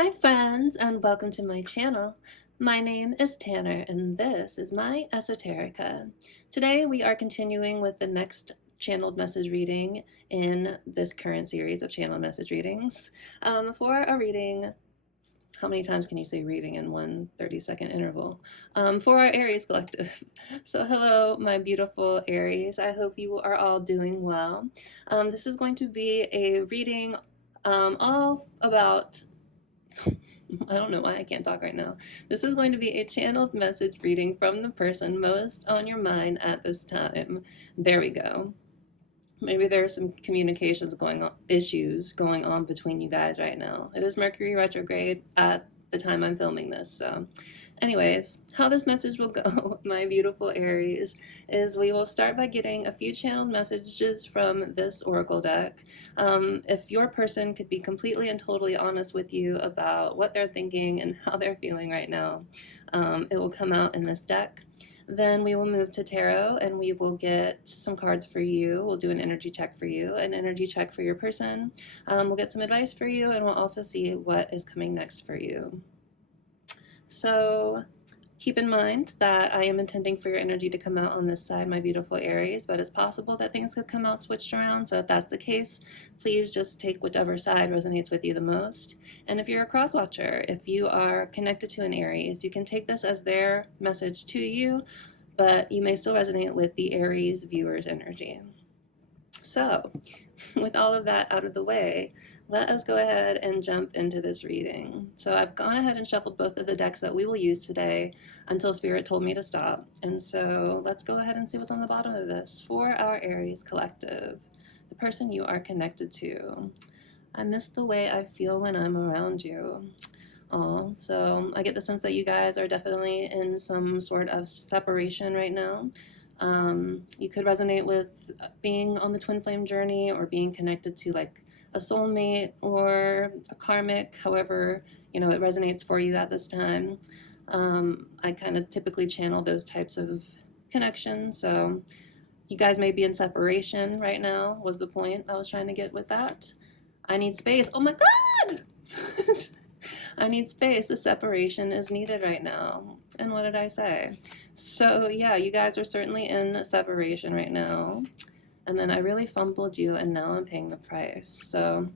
Hi friends, and welcome to my channel. My name is Tanner and this is my Esoterica. Today we are continuing with the next channeled message reading in this current series of channeled message readings. For a reading, how many times can you say reading in one 30-second interval? For our Aries collective. So hello my beautiful Aries, I hope you are all doing well. This is going to be a reading all about I don't know why I can't talk right now. This is going to be a channeled message reading from the person most on your mind at this time. There we go. Maybe there are some issues going on between you guys right now. It is Mercury retrograde at the time I'm filming this, so anyways, how this message will go, my beautiful Aries, is we will start by getting a few channeled messages from this oracle deck. If your person could be completely and totally honest with you about what they're thinking and how they're feeling right now, it will come out in this deck. Then we will move to tarot and we will get some cards for you. We'll do an energy check for you, an energy check for your person. We'll get some advice for you, and we'll also see what is coming next for you. So keep in mind that I am intending for your energy to come out on this side, my beautiful Aries, but it's possible that things could come out switched around. So if that's the case, please just take whichever side resonates with you the most. And if you're a cross watcher, if you are connected to an Aries, you can take this as their message to you, but you may still resonate with the Aries viewer's energy. So with all of that out of the way, let us go ahead and jump into this reading. So I've gone ahead and shuffled both of the decks that we will use today until Spirit told me to stop. And so let's go ahead and see what's on the bottom of this for our Aries collective, the person you are connected to. I miss the way I feel when I'm around you. Oh, so I get the sense that you guys are definitely in some sort of separation right now. You could resonate with being on the twin flame journey or being connected to like a soulmate or a karmic, however, it resonates for you at this time. I kind of typically channel those types of connections. So you guys may be in separation right now, was the point I was trying to get with that. I need space. Oh my God! I need space. The separation is needed right now. And what did I say? So yeah, you guys are certainly in separation right now. And then I really fumbled you and now I'm paying the price. So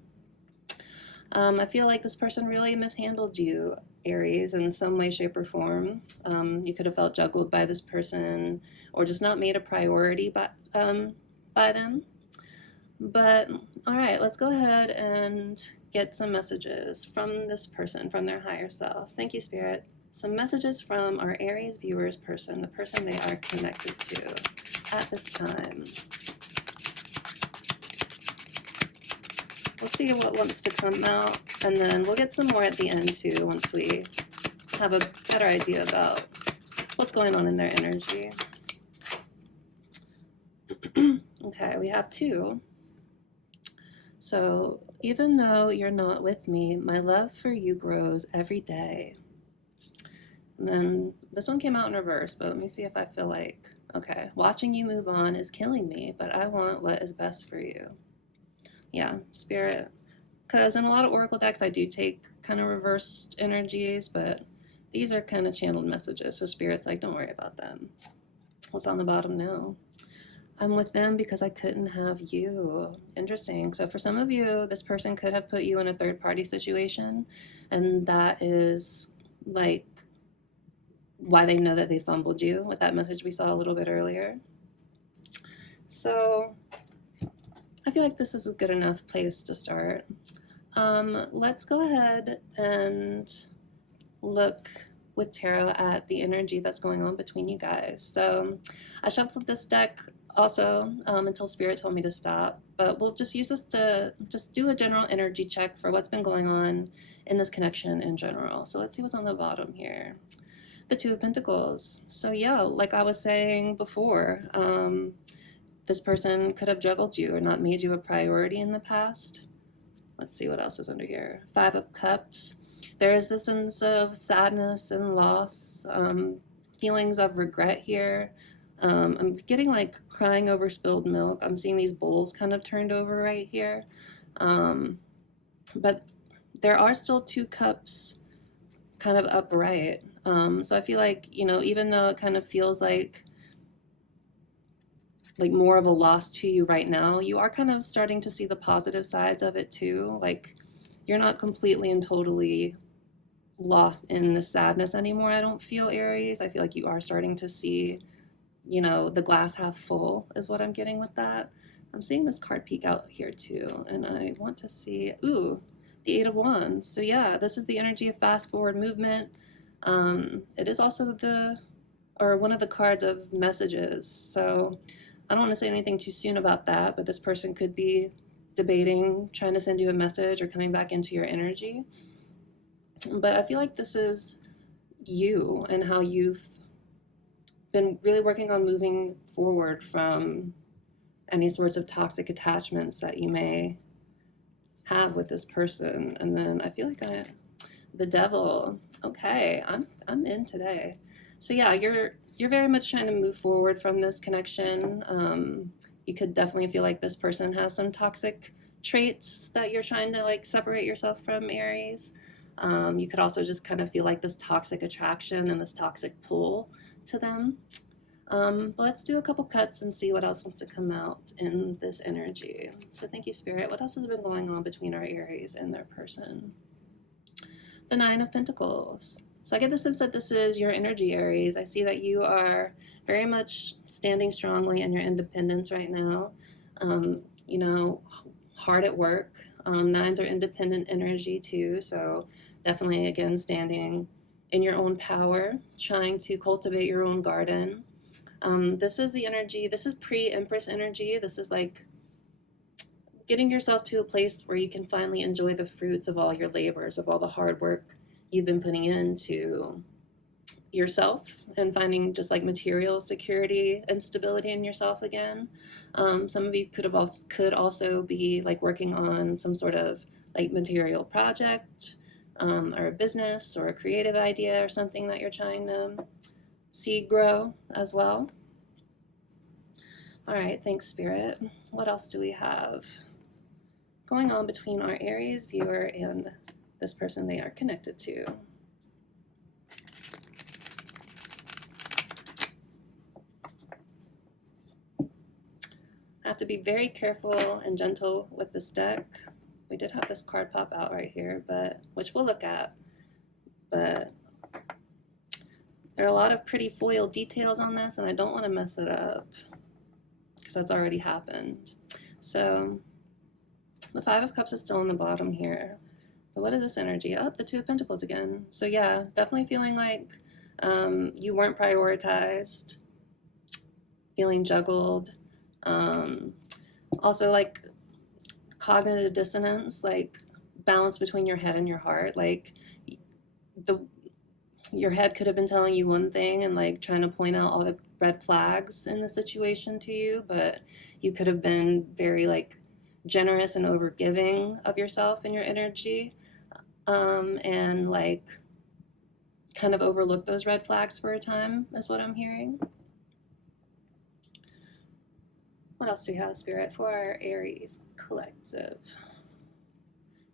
I feel like this person really mishandled you, Aries, in some way, shape, or form. You could have felt juggled by this person or just not made a priority by them. But all right, let's go ahead and get some messages from this person, from their higher self. Thank you, Spirit. Some messages from our Aries viewers person, the person they are connected to at this time. We'll see what wants to come out, and then we'll get some more at the end too once we have a better idea about what's going on in their energy. Okay, we have two. So even though you're not with me, my love for you grows every day. And then this one came out in reverse, but let me see if I feel like, okay, watching you move on is killing me, but I want what is best for you. Yeah, Spirit. Because in a lot of oracle decks, I do take kind of reversed energies, but these are kind of channeled messages. So Spirit's like, don't worry about them. What's on the bottom now? I'm with them because I couldn't have you. Interesting. So for some of you, this person could have put you in a third-party situation, and that is like why they know that they fumbled you with that message we saw a little bit earlier. So I feel like this is a good enough place to start. Let's go ahead and look with tarot at the energy that's going on between you guys. So I shuffled this deck also until Spirit told me to stop, but we'll just use this to just do a general energy check for what's been going on in this connection in general. So let's see what's on the bottom here. The Two of Pentacles. So yeah, like I was saying before, this person could have juggled you or not made you a priority in the past. Let's see what else is under here. Five of Cups. There is this sense of sadness and loss, feelings of regret here. I'm getting like crying over spilled milk. I'm seeing these bowls kind of turned over right here. But there are still 2 cups kind of upright. So I feel like, you know, even though it kind of feels like more of a loss to you right now, you are kind of starting to see the positive sides of it too. Like, you're not completely and totally lost in the sadness anymore, I don't feel, Aries. I feel like you are starting to see, you know, the glass half full is what I'm getting with that. I'm seeing this card peek out here too, and I want to see, ooh, the 8 of Wands. So yeah, this is the energy of fast forward movement. It is also one of the cards of messages. So I don't want to say anything too soon about that, but this person could be debating, trying to send you a message or coming back into your energy. But I feel like this is you and how you've been really working on moving forward from any sorts of toxic attachments that you may have with this person. And then I feel like the devil. Okay, I'm in today. So yeah, you're very much trying to move forward from this connection. You could definitely feel like this person has some toxic traits that you're trying to like separate yourself from, Aries. You could also just kind of feel like this toxic attraction and this toxic pull to them. But let's do a couple cuts and see what else wants to come out in this energy. So thank you, Spirit. What else has been going on between our Aries and their person? The 9 of Pentacles. So I get the sense that this is your energy, Aries. I see that you are very much standing strongly in your independence right now. You know, hard at work. Nines are independent energy too. So definitely, again, standing in your own power, trying to cultivate your own garden. This is the energy, this is pre-Empress energy. This is like getting yourself to a place where you can finally enjoy the fruits of all your labors, of all the hard work you've been putting into yourself, and finding just like material security and stability in yourself again. Some of you could also be like working on some sort of like material project, or a business or a creative idea or something that you're trying to see grow as well. All right, thanks, Spirit. What else do we have going on between our Aries viewer and this person they are connected to? I have to be very careful and gentle with this deck. We did have this card pop out right here, but which we'll look at. But there are a lot of pretty foil details on this, and I don't want to mess it up because that's already happened. So the 5 of Cups is still on the bottom here. But what is this energy? Oh, the 2 of Pentacles again. So yeah, definitely feeling like you weren't prioritized, feeling juggled. Also like cognitive dissonance, like balance between your head and your heart. Like your head could have been telling you one thing and like trying to point out all the red flags in the situation to you, but you could have been very like generous and overgiving of yourself and your energy, and like kind of overlook those red flags for a time is what I'm hearing. What else do we have, Spirit, for our Aries collective?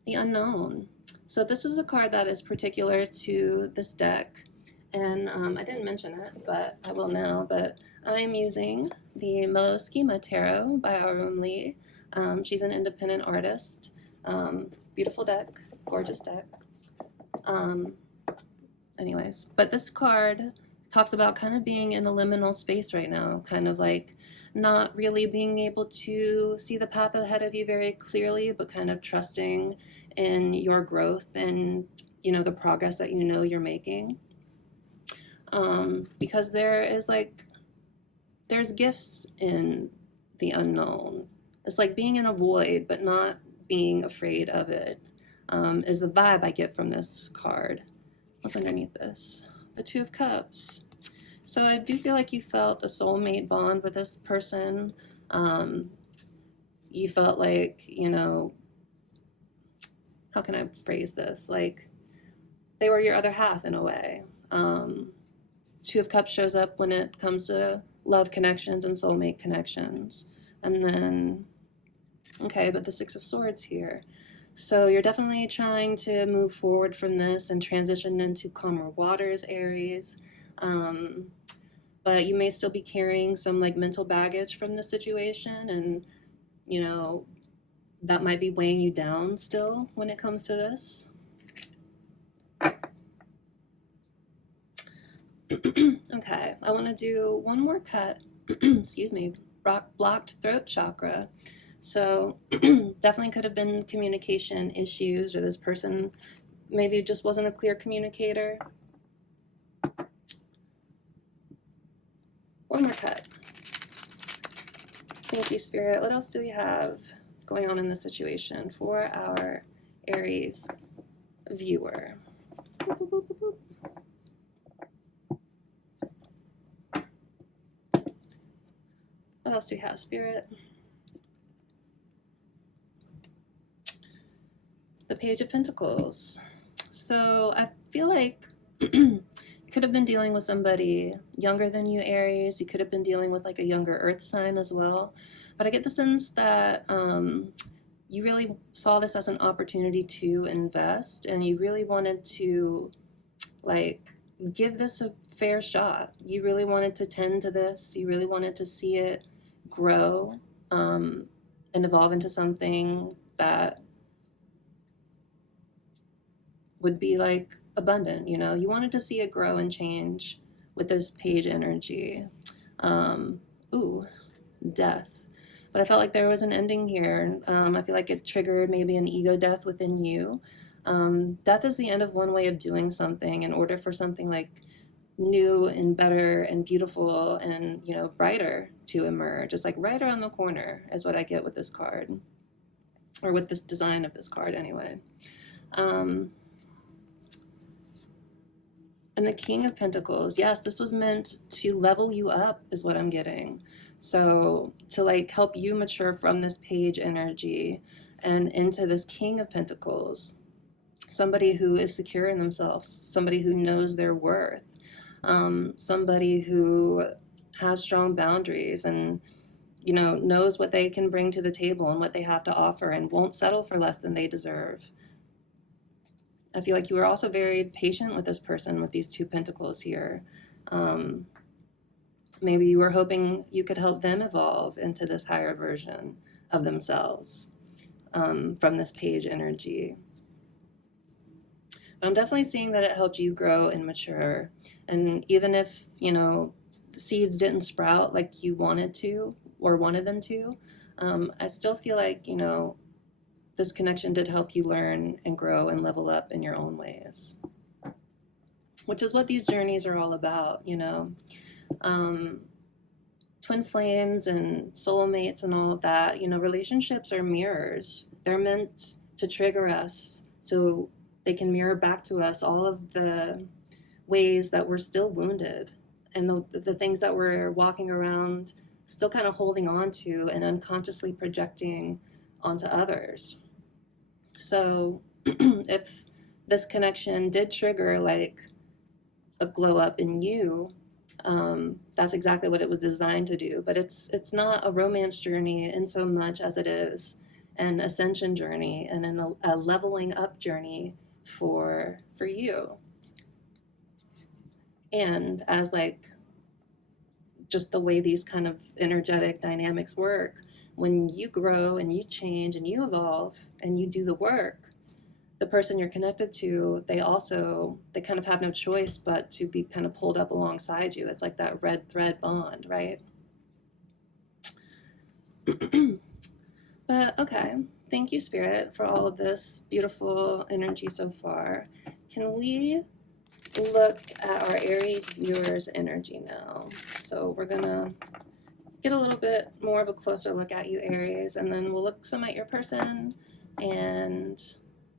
The Unknown. So this is a card that is particular to this deck, and I didn't mention it, but I will now. But I'm using the Mellow Schema Tarot by our own Lee. She's an independent artist. Beautiful deck, gorgeous deck. Anyways, but this card talks about kind of being in a liminal space right now, kind of like not really being able to see the path ahead of you very clearly, but kind of trusting in your growth and, you know, the progress that you know you're making. Because there's gifts in the unknown. It's like being in a void, but not being afraid of it, is the vibe I get from this card. What's underneath this? The 2 of Cups. So I do feel like you felt a soulmate bond with this person. You felt like, you know, how can I phrase this? Like they were your other half in a way. 2 of Cups shows up when it comes to love connections and soulmate connections. And then, okay, but the 6 of Swords here. So you're definitely trying to move forward from this and transition into calmer waters, Aries. Um, but you may still be carrying some like mental baggage from the situation, and you know that might be weighing you down still when it comes to this. Okay, I want to do one more cut. Excuse me, blocked throat chakra. So definitely could have been communication issues, or this person maybe just wasn't a clear communicator. One more cut. Thank you, Spirit. What else do we have going on in this situation for our Aries viewer? Boop, boop, boop, boop, boop. What else do we have, Spirit? The Page of Pentacles. So I feel like you could have been dealing with somebody younger than you, Aries. You could have been dealing with like a younger earth sign as well. But I get the sense that you really saw this as an opportunity to invest, and you really wanted to like give this a fair shot. You really wanted to tend to this. You really wanted to see it grow and evolve into something that would be like abundant. You wanted to see it grow and change with this page energy. Ooh, death. But I felt like there was an ending here. I feel like it triggered maybe an ego death within you. Death is the end of one way of doing something in order for something like new and better and beautiful and brighter to emerge. It's like right around the corner is what I get with this card, or with this design of this card anyway. And the King of Pentacles, yes, this was meant to level you up is what I'm getting. So to like help you mature from this page energy and into this King of Pentacles, somebody who is secure in themselves, somebody who knows their worth, somebody who has strong boundaries and knows what they can bring to the table and what they have to offer, and won't settle for less than they deserve. I feel like you were also very patient with this person with these two pentacles here. Maybe you were hoping you could help them evolve into this higher version of themselves from this page energy. But I'm definitely seeing that it helped you grow and mature. And even if, seeds didn't sprout like you wanted to or wanted them to, I still feel like, this connection did help you learn and grow and level up in your own ways, which is what these journeys are all about. Twin flames and soulmates and all of that, relationships are mirrors. They're meant to trigger us so they can mirror back to us all of the ways that we're still wounded, and the things that we're walking around still kind of holding on to and unconsciously projecting onto others. So if this connection did trigger like a glow up in you, that's exactly what it was designed to do. But it's not a romance journey in so much as it is an ascension journey and a leveling up journey for you. And as like just the way these kind of energetic dynamics work, when you grow and you change and you evolve and you do the work, the person you're connected to, they kind of have no choice but to be kind of pulled up alongside you. It's like that red thread bond, right? But okay, thank you, Spirit, for all of this beautiful energy so far. Can we look at our Aries viewers' energy now? So we're gonna get a little bit more of a closer look at you, Aries, and then we'll look some at your person and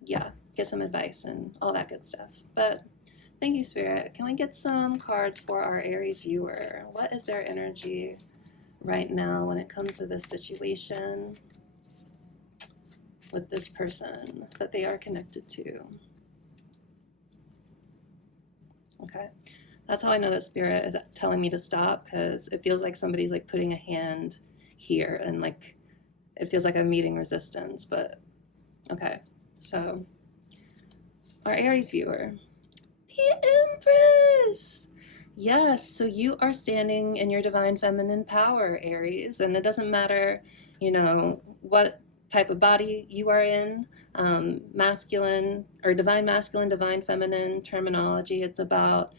get some advice and all that good stuff. But thank you, Spirit. Can we get some cards for our Aries viewer? What is their energy right now when it comes to this situation with this person that they are connected to? Okay. That's how I know that Spirit is telling me to stop, because it feels like somebody's like putting a hand here and like it feels like I'm meeting resistance. But okay. So, our Aries viewer, the Empress. Yes, so you are standing in your divine feminine power, Aries, and it doesn't matter, what type of body you are in, masculine or divine feminine terminology. It's about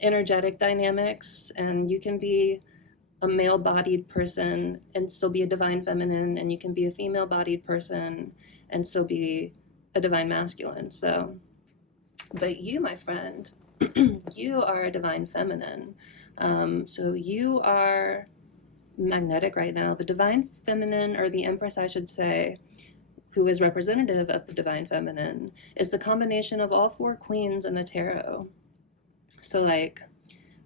energetic dynamics, and you can be a male bodied person and still be a divine feminine, and you can be a female bodied person and still be a divine masculine. So, but you, my friend, you are a divine feminine. So you are magnetic right now. The divine feminine, or the Empress, I should say, who is representative of the divine feminine, is the combination of all four queens in the tarot. So, like,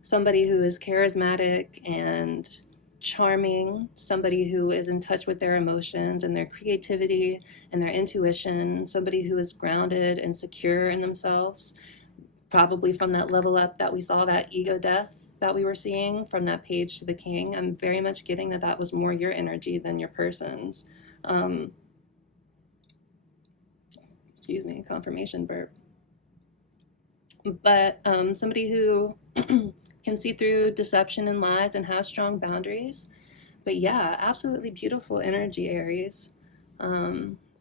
somebody who is charismatic and charming, somebody who is in touch with their emotions and their creativity and their intuition, somebody who is grounded and secure in themselves, probably from that level up that we saw, that ego death that we were seeing from that page to the king. I'm very much getting that that was more your energy than your person's. Excuse me, confirmation burp. But somebody who can see through deception and lies and has strong boundaries. But yeah, absolutely beautiful energy, Aries.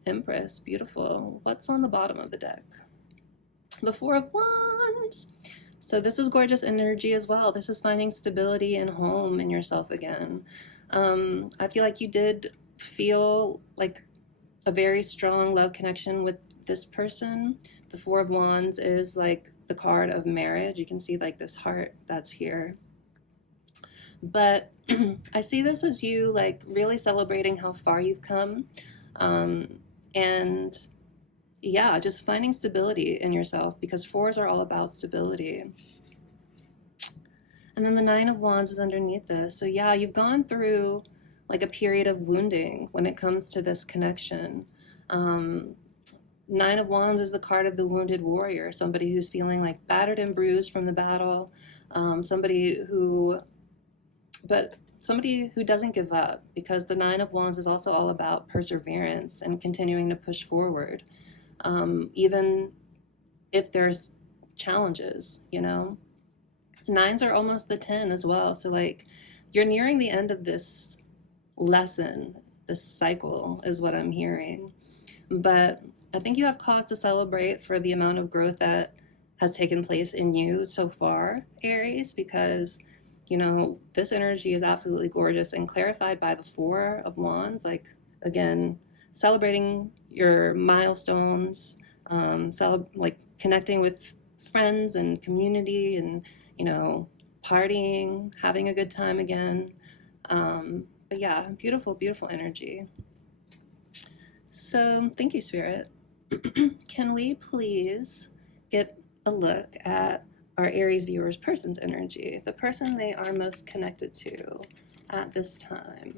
Empress, beautiful. What's on the bottom of the deck? The Four of Wands. So this is gorgeous energy as well. This is finding stability and home in yourself again. I feel like you did feel like a very strong love connection with this person. The Four of Wands is like the card of marriage. You can see like this heart that's here. But I see this as you like really celebrating how far you've come. And yeah, just finding stability in yourself, because fours are all about stability. And then the Nine of Wands is underneath this. So yeah, you've gone through like a period of wounding when it comes to this connection. Nine of Wands is the card of the wounded warrior, somebody who's feeling like battered and bruised from the battle, somebody who doesn't give up, because the Nine of Wands is also all about perseverance and continuing to push forward, even if there's challenges, Nines are almost the 10 as well. So like you're nearing the end of this lesson, this cycle is what I'm hearing. But I think you have cause to celebrate for the amount of growth that has taken place in you so far, Aries, because, this energy is absolutely gorgeous and clarified by the Four of Wands. Like, again, celebrating your milestones, like connecting with friends and community and, partying, having a good time again. But yeah, beautiful, beautiful energy. So thank you, Spirit. Can we please get a look at our Aries viewers' person's energy, the person they are most connected to at this time?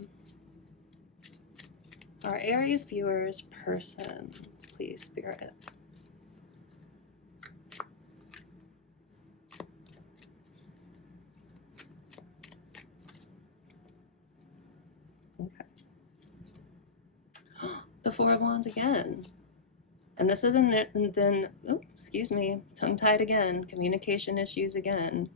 Our Aries viewers' person, please, Spirit. Okay. The Four of Wands again. And this isn't it, and then, excuse me, tongue-tied again, communication issues again.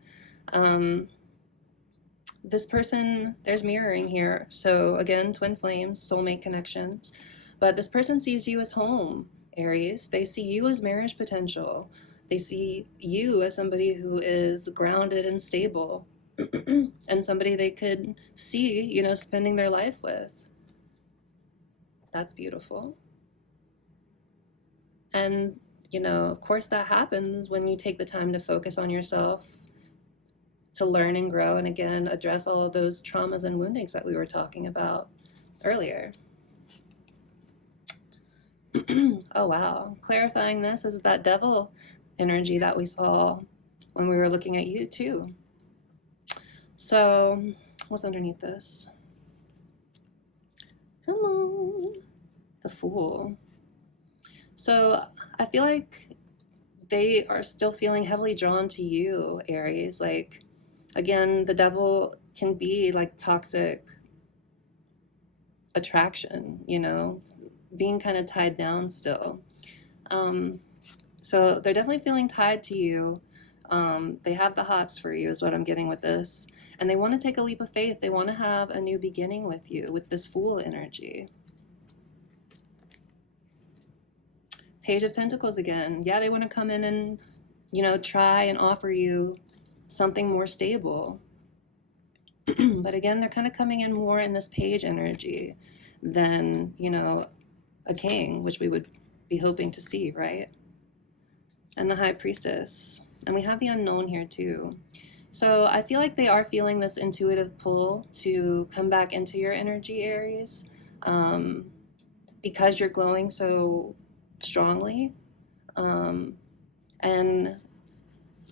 This person, there's mirroring here. So again, twin flames, soulmate connections. But this person sees you as home, Aries. They see you as marriage potential. They see you as somebody who is grounded and stable and somebody they could see, spending their life with. That's beautiful. And, of course, that happens when you take the time to focus on yourself, to learn and grow, and again, address all of those traumas and woundings that we were talking about earlier. Oh, wow. Clarifying this is that devil energy that we saw when we were looking at you, too. So, what's underneath this? Come on. The Fool. So I feel like they are still feeling heavily drawn to you, Aries. Like, again, the devil can be like toxic attraction, being kind of tied down still. So they're definitely feeling tied to you. They have the hots for you, is what I'm getting with this. And they want to take a leap of faith. They want to have a new beginning with you, with this Fool energy. Page of Pentacles again. Yeah, they want to come in and, try and offer you something more stable. But again, they're kind of coming in more in this page energy than, a king, which we would be hoping to see, right? And the High Priestess. And we have the Unknown here too. So I feel like they are feeling this intuitive pull to come back into your energy, Aries, because you're glowing so strongly. And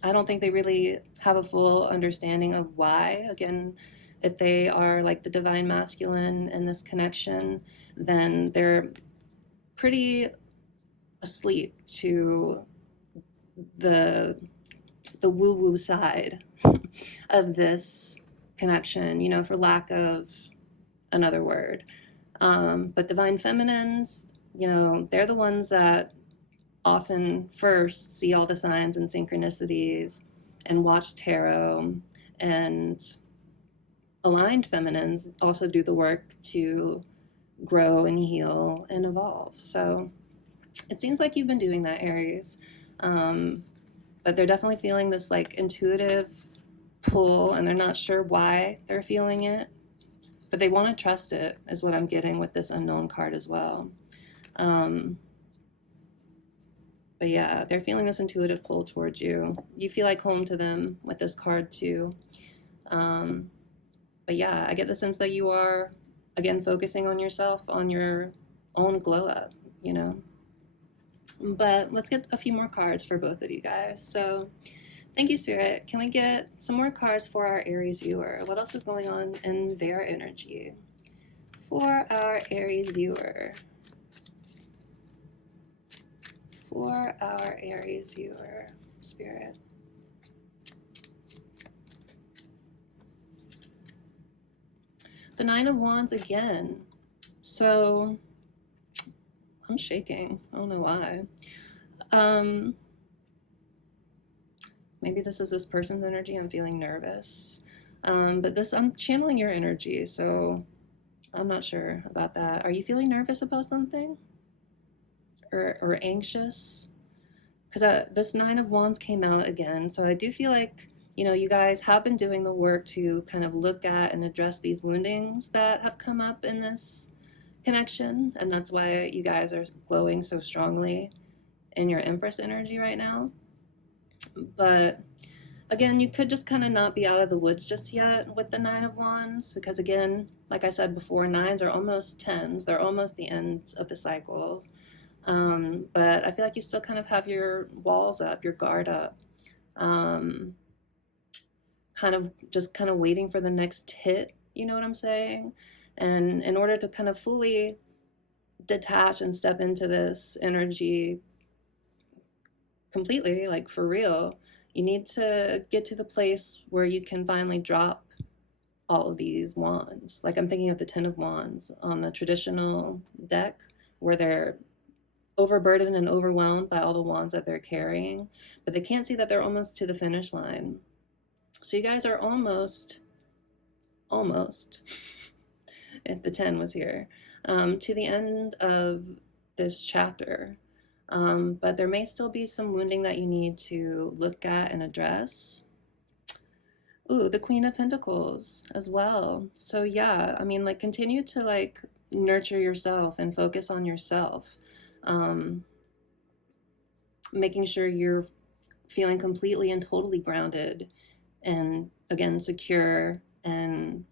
I don't think they really have a full understanding of why. Again, if they are like the divine masculine in this connection, then they're pretty asleep to the woo-woo side of this connection, for lack of another word. But divine feminines, they're the ones that often first see all the signs and synchronicities and watch tarot, and aligned feminines also do the work to grow and heal and evolve. So it seems like you've been doing that, Aries. But they're definitely feeling this like intuitive pull, and they're not sure why they're feeling it, but they want to trust it, is what I'm getting with this Unknown card as well. But yeah, they're feeling this intuitive pull towards you. You feel like home to them with this card too. But yeah, I get the sense that you are, again, focusing on yourself, on your own glow up, But let's get a few more cards for both of you guys. So thank you, Spirit. Can we get some more cards for our Aries viewer? What else is going on in their energy? For our Aries viewer. For our Aries viewer, Spirit. The Nine of Wands again. So I'm shaking. I don't know why. Maybe this is this person's energy. I'm feeling nervous. But I'm channeling your energy, so I'm not sure about that. Are you feeling nervous about something? Or anxious? Because this Nine of Wands came out again, so I do feel like, you guys have been doing the work to kind of look at and address these woundings that have come up in this connection, and that's why you guys are glowing so strongly in your Empress energy right now. But again, you could just kind of not be out of the woods just yet with the Nine of Wands, because again, like I said before, nines are almost tens. They're almost the end of the cycle. But I feel like you still kind of have your walls up, your guard up, kind of waiting for the next hit, you know what I'm saying? And in order to kind of fully detach and step into this energy completely, like for real, you need to get to the place where you can finally drop all of these wands. Like I'm thinking of the Ten of Wands on the traditional deck, where they're overburdened and overwhelmed by all the wands that they're carrying, but they can't see that they're almost to the finish line. So you guys are almost, if the 10 was here, to the end of this chapter. But there may still be some wounding that you need to look at and address. Ooh, the Queen of Pentacles as well. So yeah, I mean, like continue to like nurture yourself and focus on yourself. Making sure you're feeling completely and totally grounded and again secure and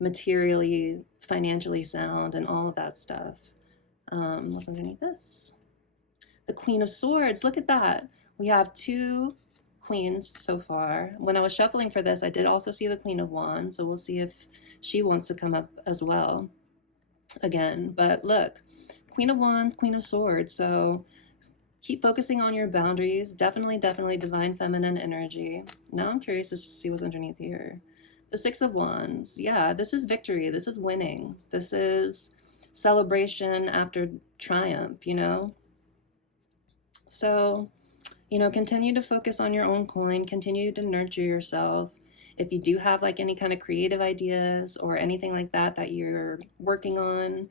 materially, financially sound and all of that stuff. What's underneath this? The Queen of Swords. Look at that. We have two queens so far. When I was shuffling for this, I did also see the Queen of Wands, so we'll see if she wants to come up as well again. But look, Queen of Wands, Queen of Swords. So keep focusing on your boundaries. Definitely divine feminine energy. Now I'm curious to see what's underneath here. The Six of Wands. Yeah, this is victory. This is winning. This is celebration after triumph, So, you know, continue to focus on your own coin, continue to nurture yourself. If you do have like any kind of creative ideas or anything like that that you're working on,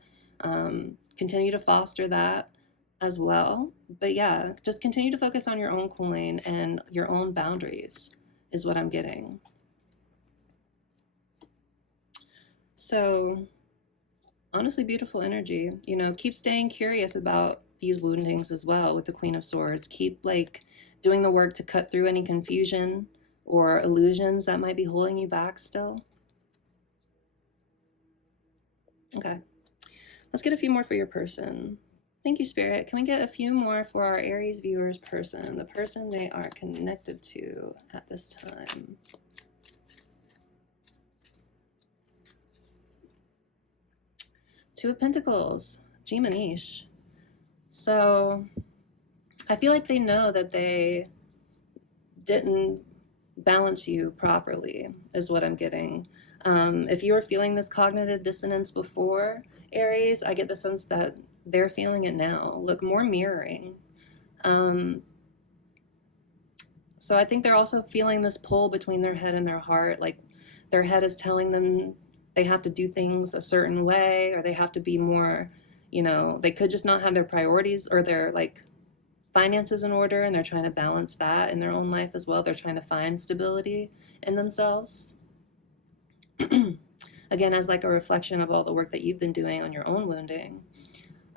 continue to foster that as well. But yeah, just continue to focus on your own coin and your own boundaries, is what I'm getting. So, honestly, beautiful energy. You know, keep staying curious about these woundings as well with the Queen of Swords. Keep like doing the work to cut through any confusion or illusions that might be holding you back still. Okay, let's get a few more for your person. Thank you, Spirit. Can we get a few more for our Aries viewers person, the person they are connected to at this time? Two of Pentacles, Geminish. So I feel like they know that they didn't balance you properly, is what I'm getting. If you were feeling this cognitive dissonance before, Aries, I get the sense that they're feeling it now. Look, more mirroring. So I think they're also feeling this pull between their head and their heart. Like their head is telling them they have to do things a certain way, or they have to be more, you know, they could just not have their priorities or their like finances in order, and they're trying to balance that in their own life as well. They're trying to find stability in themselves. Again, as like a reflection of all the work that you've been doing on your own wounding.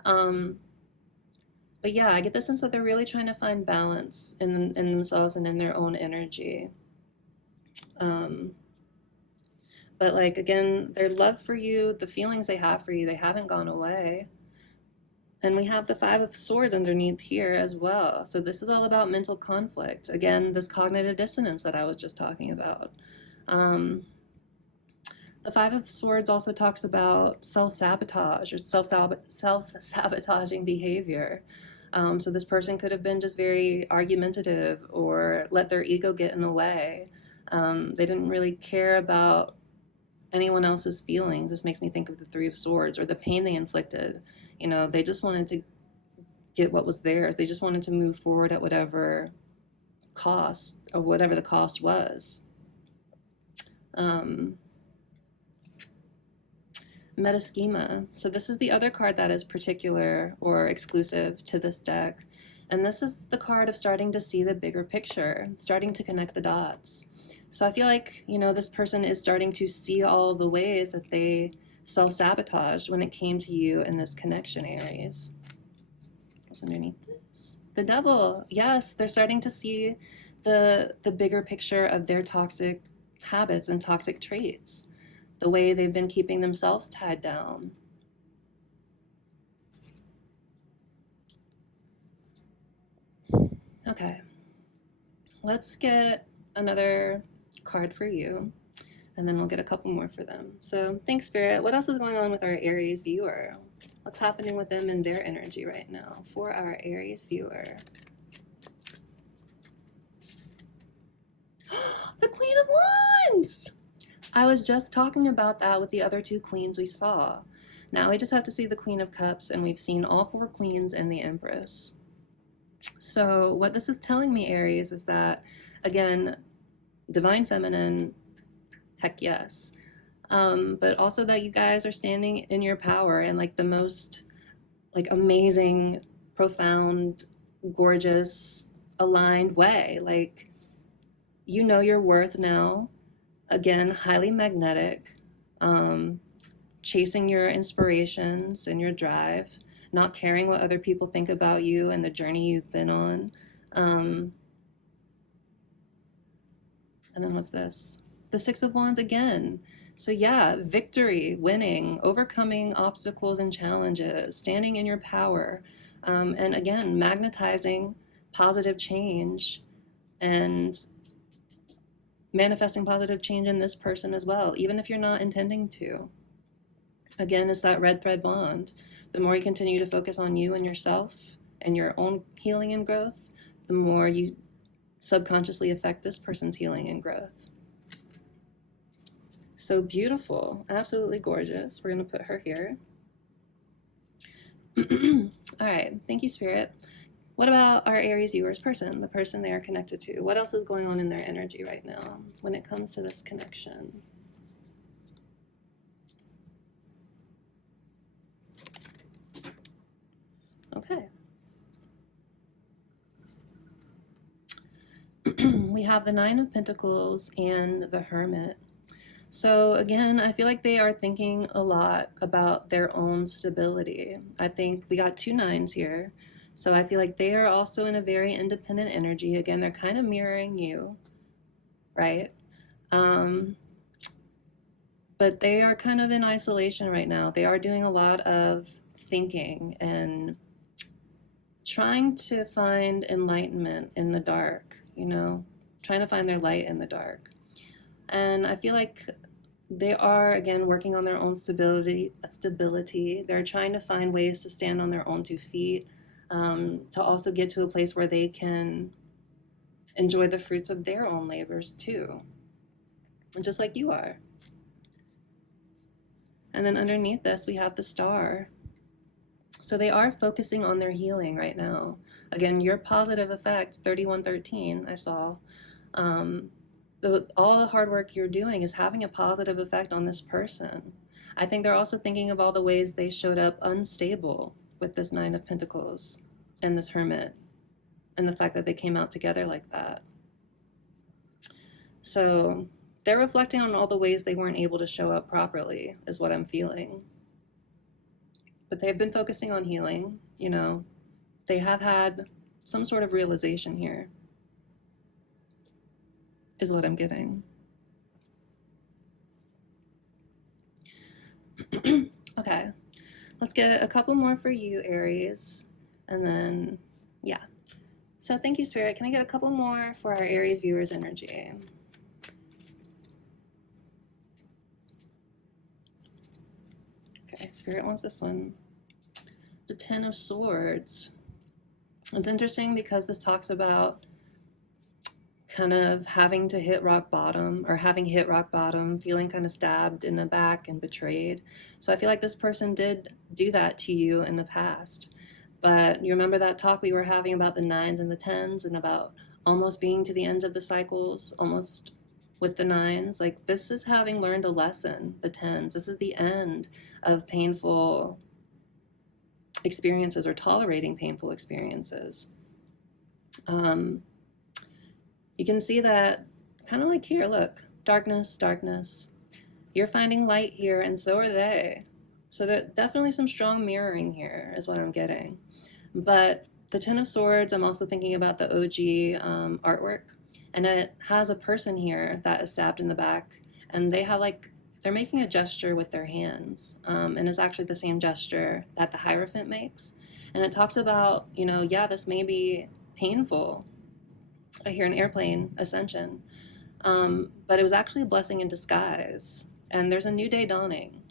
But yeah, I get the sense that they're really trying to find balance in themselves and in their own energy. But like, again, their love for you, the feelings they have for you, they haven't gone away. And we have the Five of Swords underneath here as well. So this is all about mental conflict. Again, this cognitive dissonance that I was just talking about. The Five of Swords also talks about self-sabotage or self-sabotaging behavior. So this person could have been just very argumentative or let their ego get in the way. They didn't really care about anyone else's feelings. This makes me think of the Three of Swords or the pain they inflicted. You know, they just wanted to get what was theirs. They just wanted to move forward at whatever cost or whatever the cost was. Metaschema. So this is the other card that is particular or exclusive to this deck. And this is the card of starting to see the bigger picture, starting to connect the dots. So I feel like, you know, this person is starting to see all the ways that they self-sabotaged when it came to you in this connection, Aries. What's underneath this? The Devil. Yes, they're starting to see the bigger picture of their toxic habits and toxic traits, the way they've been keeping themselves tied down. Okay, let's get another card for you, and then we'll get a couple more for them. So thanks, Spirit. What else is going on with our Aries viewer? What's happening with them and their energy right now for our Aries viewer? The Queen of Wands! I was just talking about that with the other two queens we saw. Now we just have to see the Queen of Cups, and we've seen all four queens and the Empress. So what this is telling me, Aries, is that, again, divine feminine, heck yes. But also that you guys are standing in your power in like the most like amazing, profound, gorgeous, aligned way. Like, you know your worth now. Again, highly magnetic, chasing your inspirations and your drive, not caring what other people think about you and the journey you've been on. And then what's this? The Six of Wands again. So yeah, victory, winning, overcoming obstacles and challenges, standing in your power, and again, magnetizing positive change and manifesting positive change in this person as well, even if you're not intending to. Again, it's that red thread bond. The more you continue to focus on you and yourself and your own healing and growth, the more you subconsciously affect this person's healing and growth. So beautiful, absolutely gorgeous. We're going to put her here. All right, thank you, Spirit. What about our Aries viewers person, the person they are connected to? What else is going on in their energy right now when it comes to this connection? Okay. We have the Nine of Pentacles and the Hermit. So again, I feel like they are thinking a lot about their own stability. I think we got two nines here. So I feel like they are also in a very independent energy. Again, they're kind of mirroring you, right? But they are kind of in isolation right now. They are doing a lot of thinking and trying to find enlightenment in the dark, trying to find their light in the dark. And I feel like they are, again, working on their own stability. They're trying to find ways to stand on their own two feet, to also get to a place where they can enjoy the fruits of their own labors too, just like you are. And then underneath this, we have the Star. So they are focusing on their healing right now. Again, your positive effect, 3113, I saw. All the hard work you're doing is having a positive effect on this person. I think they're also thinking of all the ways they showed up unstable with this Nine of Pentacles and this Hermit, and the fact that they came out together like that. So they're reflecting on all the ways they weren't able to show up properly, is what I'm feeling. But they've been focusing on healing, They have had some sort of realization here, is what I'm getting. Okay, let's get a couple more for you, Aries. And then, yeah. So thank you, Spirit. Can we get a couple more for our Aries viewers' energy? Okay, Spirit wants this one. The Ten of Swords. It's interesting because this talks about kind of having to hit rock bottom, or having hit rock bottom, feeling kind of stabbed in the back and betrayed. So I feel like this person did do that to you in the past. But you remember that talk we were having about the nines and the tens, and about almost being to the ends of the cycles, almost with the nines? Like, this is having learned a lesson, the tens. This is the end of painful experiences, or tolerating painful experiences. You can see that kind of like here, look, darkness, darkness. You're finding light here, and so are they. So there's definitely some strong mirroring here, is what I'm getting. But the Ten of Swords, I'm also thinking about the OG artwork, and it has a person here that is stabbed in the back, and they have they're making a gesture with their hands, and it's actually the same gesture that the Hierophant makes. And it talks about, yeah, this may be painful. I hear an airplane ascension, but it was actually a blessing in disguise. And there's a new day dawning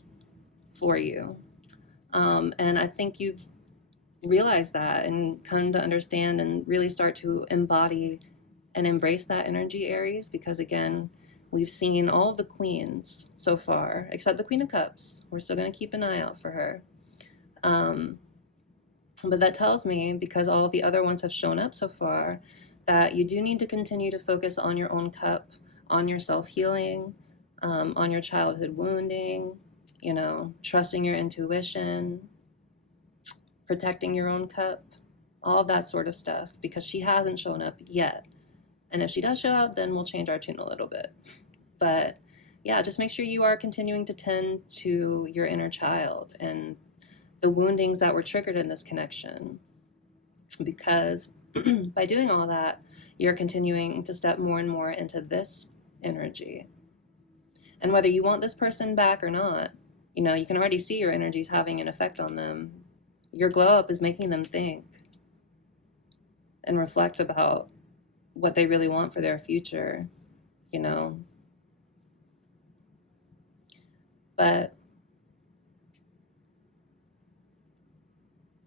for you. And I think you've realized that and come to understand and really start to embody and embrace that energy, Aries, because again, we've seen all of the queens so far, except the Queen of Cups. We're still going to keep an eye out for her. But that tells me, because all of the other ones have shown up so far, that you do need to continue to focus on your own cup, on your self-healing, on your childhood wounding, trusting your intuition, protecting your own cup, all of that sort of stuff, because she hasn't shown up yet. And if she does show up, then we'll change our tune a little bit. But yeah, just make sure you are continuing to tend to your inner child and the woundings that were triggered in this connection. Because by doing all that, you're continuing to step more and more into this energy. And whether you want this person back or not, you can already see your energies having an effect on them. Your glow up is making them think and reflect about what they really want for their future, But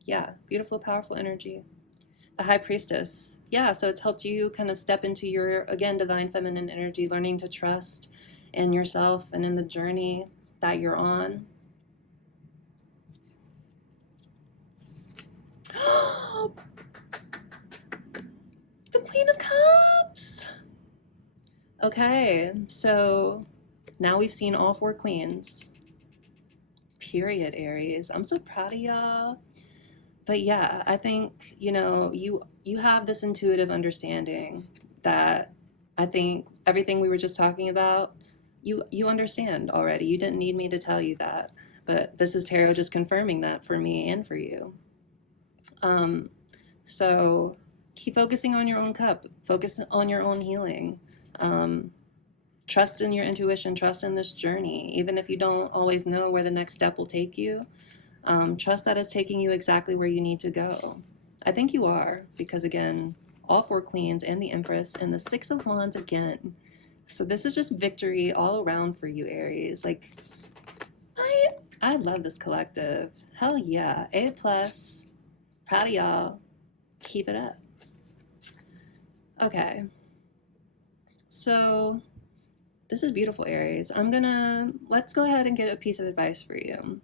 yeah, beautiful, powerful energy. The High Priestess. Yeah, so it's helped you kind of step into your, again, divine feminine energy, learning to trust in yourself and in the journey that you're on. The Queen of Cups. Okay, so now we've seen all 4 queens. Period, Aries. I'm so proud of y'all. But yeah, I think, you have this intuitive understanding that I think everything we were just talking about, you understand already. You didn't need me to tell you that. But this is tarot just confirming that for me and for you. Um, so keep focusing on your own cup, focus on your own healing. Um, Trust in your intuition, trust in this journey, even if you don't always know where the next step will take you. Trust that it's taking you exactly where you need to go. I think you are, because again, all 4 queens and the Empress and the 6 of Wands again. So this is just victory all around for you, Aries. Like, I love this collective. Hell yeah. A+. Proud of y'all. Keep it up. Okay. So this is beautiful, Aries. Let's go ahead and get a piece of advice for you.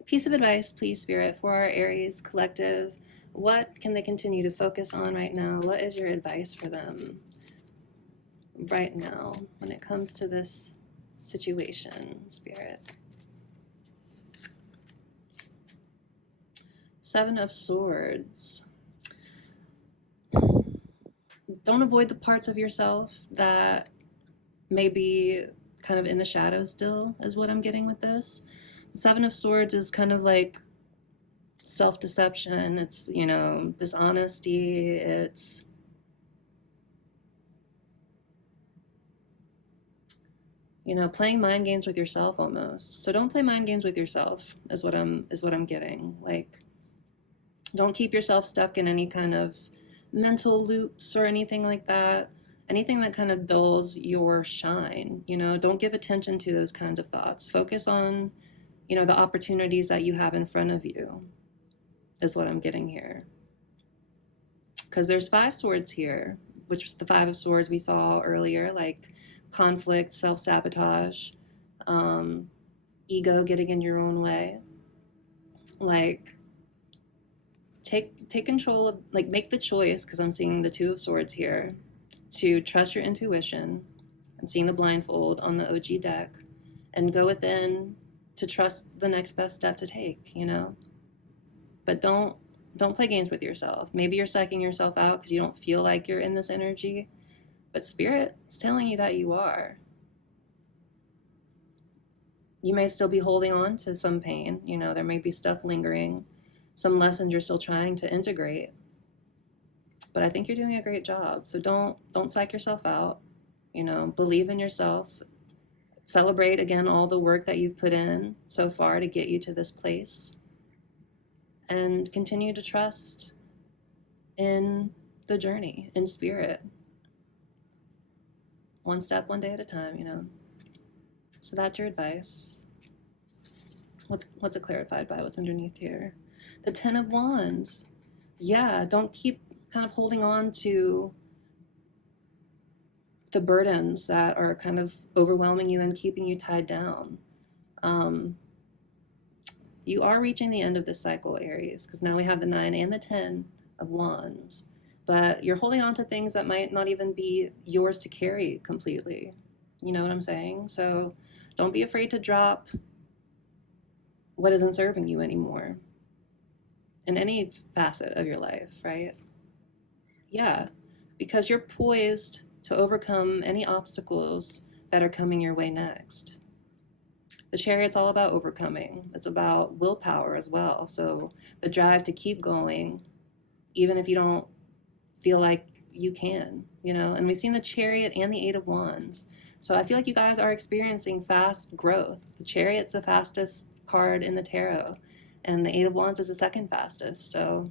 A piece of advice, please, Spirit, for our Aries collective. What can they continue to focus on right now? What is your advice for them right now when it comes to this situation, Spirit? 7 of Swords. Don't avoid the parts of yourself that may be kind of in the shadows still, is what I'm getting with this. The 7 of Swords is kind of like self-deception. It's, dishonesty. It's playing mind games with yourself almost. So don't play mind games with yourself is what I'm getting. Like, don't keep yourself stuck in any kind of mental loops or anything like that. Anything that kind of dulls your shine, don't give attention to those kinds of thoughts. Focus on, the opportunities that you have in front of you is what I'm getting here. Because there's 5 swords here, which was the 5 of Swords we saw earlier, like conflict, self-sabotage, ego getting in your own way. Like, take control of, like, make the choice, because I'm seeing the 2 of Swords here, to trust your intuition. I'm seeing the blindfold on the OG deck, and go within to trust the next best step to take, But don't play games with yourself. Maybe you're psyching yourself out because you don't feel like you're in this energy, but Spirit is telling you that you are. You may still be holding on to some pain, there may be stuff lingering, some lessons you're still trying to integrate. But I think you're doing a great job. So don't psych yourself out. Believe in yourself. Celebrate again all the work that you've put in so far to get you to this place. And continue to trust in the journey, in Spirit. One step, one day at a time, So that's your advice. What's it clarified by? What's underneath here? The 10 of Wands. Yeah, don't keep kind of holding on to the burdens that are kind of overwhelming you and keeping you tied down. You are reaching the end of this cycle, Aries, because now we have the 9 and the 10 of Wands. But you're holding on to things that might not even be yours to carry completely. You know what I'm saying? So don't be afraid to drop what isn't serving you anymore in any facet of your life, right? Yeah, because you're poised to overcome any obstacles that are coming your way next. The Chariot's all about overcoming. It's about willpower as well. So the drive to keep going, even if you don't feel like you can, and we've seen the Chariot and the 8 of Wands. So I feel like you guys are experiencing fast growth. The Chariot's the fastest card in the tarot, and the 8 of Wands is the second fastest. So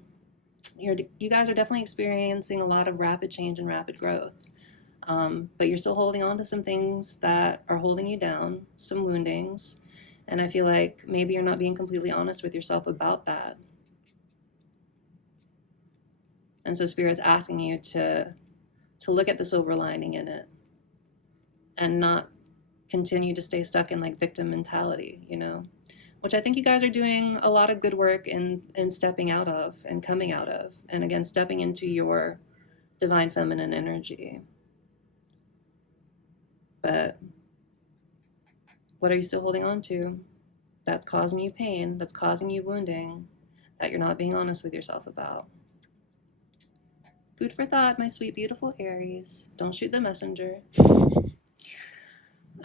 you guys are definitely experiencing a lot of rapid change and rapid growth. But you're still holding on to some things that are holding you down, some woundings. And I feel like maybe you're not being completely honest with yourself about that. And so Spirit's asking you to look at the silver lining in it and not continue to stay stuck in like victim mentality, which I think you guys are doing a lot of good work in stepping out of and coming out of. And again, stepping into your divine feminine energy. But what are you still holding on to that's causing you pain, that's causing you wounding, that you're not being honest with yourself about? Food for thought, my sweet, beautiful Aries. Don't shoot the messenger.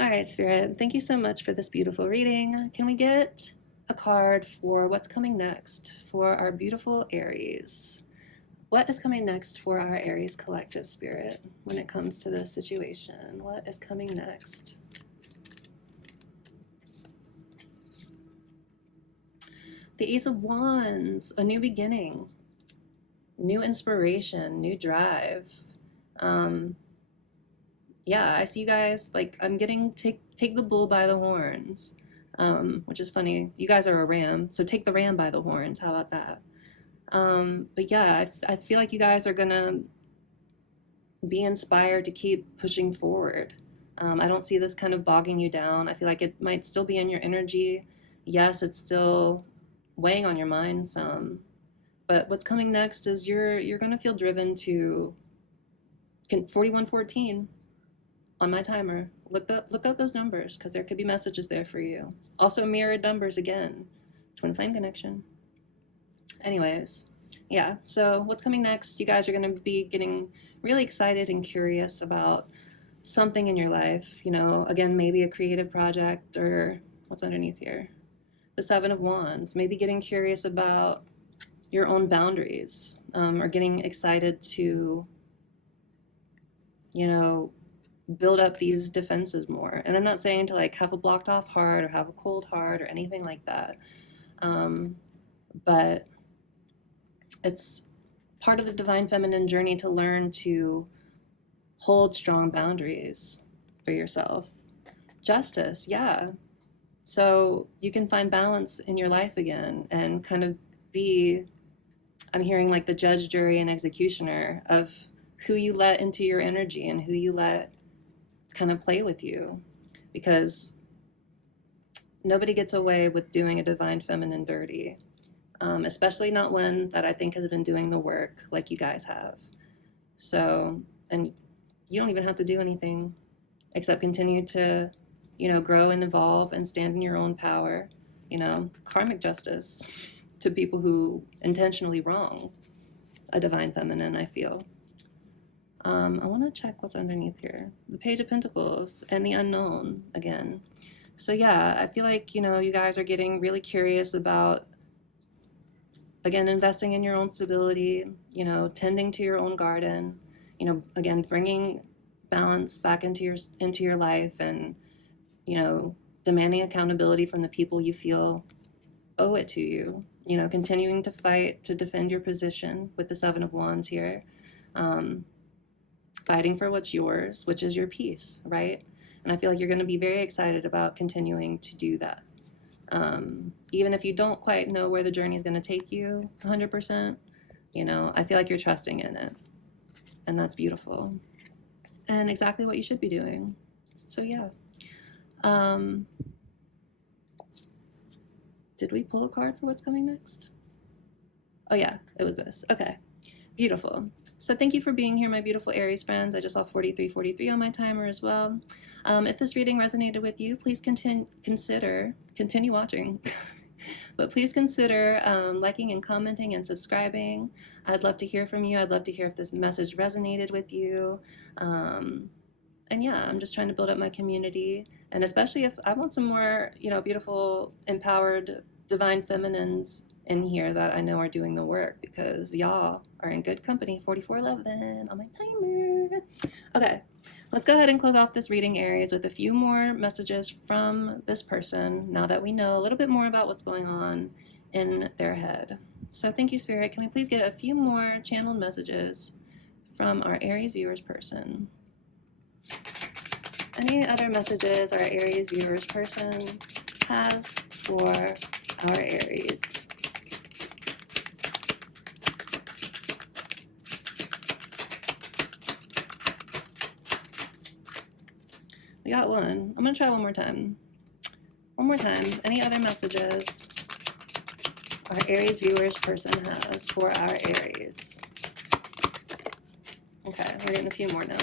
All right, Spirit, thank you so much for this beautiful reading. Can we get a card for what's coming next for our beautiful Aries? What is coming next for our Aries collective, Spirit, when it comes to this situation? What is coming next? The Ace of Wands, a new beginning, new inspiration, new drive. Yeah, I see you guys, like, I'm getting take the bull by the horns, which is funny. You guys are a ram, so take the ram by the horns. How about that? But yeah, I feel like you guys are gonna be inspired to keep pushing forward. I don't see this kind of bogging you down. I feel like it might still be in your energy. Yes, it's still weighing on your mind some. But what's coming next is you're gonna feel driven to 4114 on my timer. Look up those numbers, because there could be messages there for you. Also mirrored numbers again. Twin flame connection. Anyways, yeah, so what's coming next? You guys are going to be getting really excited and curious about something in your life. You know, again, maybe a creative project, or what's underneath here? The Seven of Wands. Maybe getting curious about your own boundaries, or getting excited to, you know, build up these defenses more. And I'm not saying to like have a blocked off heart or have a cold heart or anything like that. But it's part of the divine feminine journey to learn to hold strong boundaries for yourself. Justice, yeah. So you can find balance in your life again and kind of be, I'm hearing like the judge, jury, and executioner of who you let into your energy and who you let kind of play with you, because nobody gets away with doing a divine feminine dirty, especially not one that I think has been doing the work like you guys have. So, and you don't even have to do anything except continue to, you know, grow and evolve and stand in your own power, you know, karmic justice to people who intentionally wrong a divine feminine, I feel. I want to check what's underneath here. The Page of Pentacles and the unknown again. So yeah, I feel like, you know, you guys are getting really curious about, again, investing in your own stability, you know, tending to your own garden, you know, again, bringing balance back into your life, and, you know, demanding accountability from the people you feel owe it to you, you know, continuing to fight to defend your position with the Seven of Wands here. Fighting for what's yours, which is your peace, right? And I feel like you're going to be very excited about continuing to do that. Even if you don't quite know where the journey is going to take you 100%, you know, I feel like you're trusting in it. And that's beautiful. And exactly what you should be doing. So yeah. Did we pull a card for what's coming next? Oh yeah, it was this. Okay, beautiful. So thank you for being here, my beautiful Aries friends. I just saw 4343 on my timer as well. If this reading resonated with you, please continue watching. But please consider liking and commenting and subscribing. I'd love to hear from you. I'd love to hear if this message resonated with you. And yeah, I'm just trying to build up my community. And especially if I want some more, you know, beautiful, empowered, divine feminines in here that I know are doing the work, because y'all are in good company. 4411 on my timer. Okay, let's go ahead and close off this reading, Aries, with a few more messages from this person now that we know a little bit more about what's going on in their head. So thank you, Spirit. Can we please get a few more channeled messages from our Aries viewers person? Any other messages our Aries viewers person has for our Aries? We got one. I'm going to try one more time. One more time. Any other messages our Aries viewers person has for our Aries? Okay, we're getting a few more now.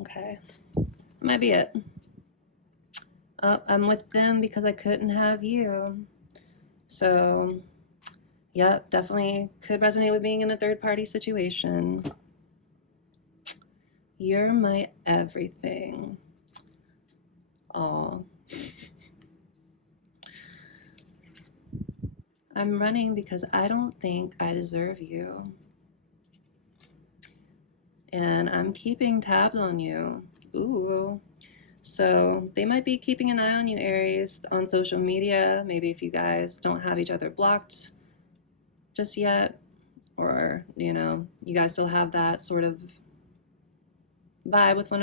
Okay, that might be it. Oh, I'm with them because I couldn't have you. So, yep, definitely could resonate with being in a third party situation. You're my everything. Oh. I'm running because I don't think I deserve you. And I'm keeping tabs on you. Ooh. So they might be keeping an eye on you, Aries, on social media. Maybe if you guys don't have each other blocked just yet, or, you know, you guys still have that sort of vibe with one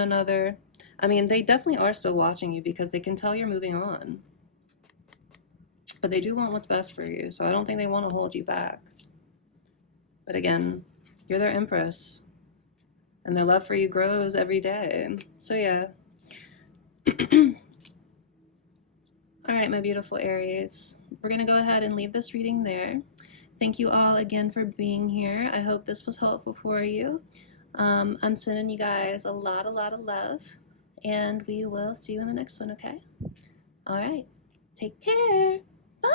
another. I mean, they definitely are still watching you because they can tell you're moving on. But they do want what's best for you, so I don't think they want to hold you back. But again, you're their empress, and their love for you grows every day. So yeah. All right, my beautiful Aries. We're going to go ahead and leave this reading there. Thank you all again for being here. I hope this was helpful for you. I'm sending you guys a lot of love, and we will see you in the next one, okay? All right. Take care. Bye.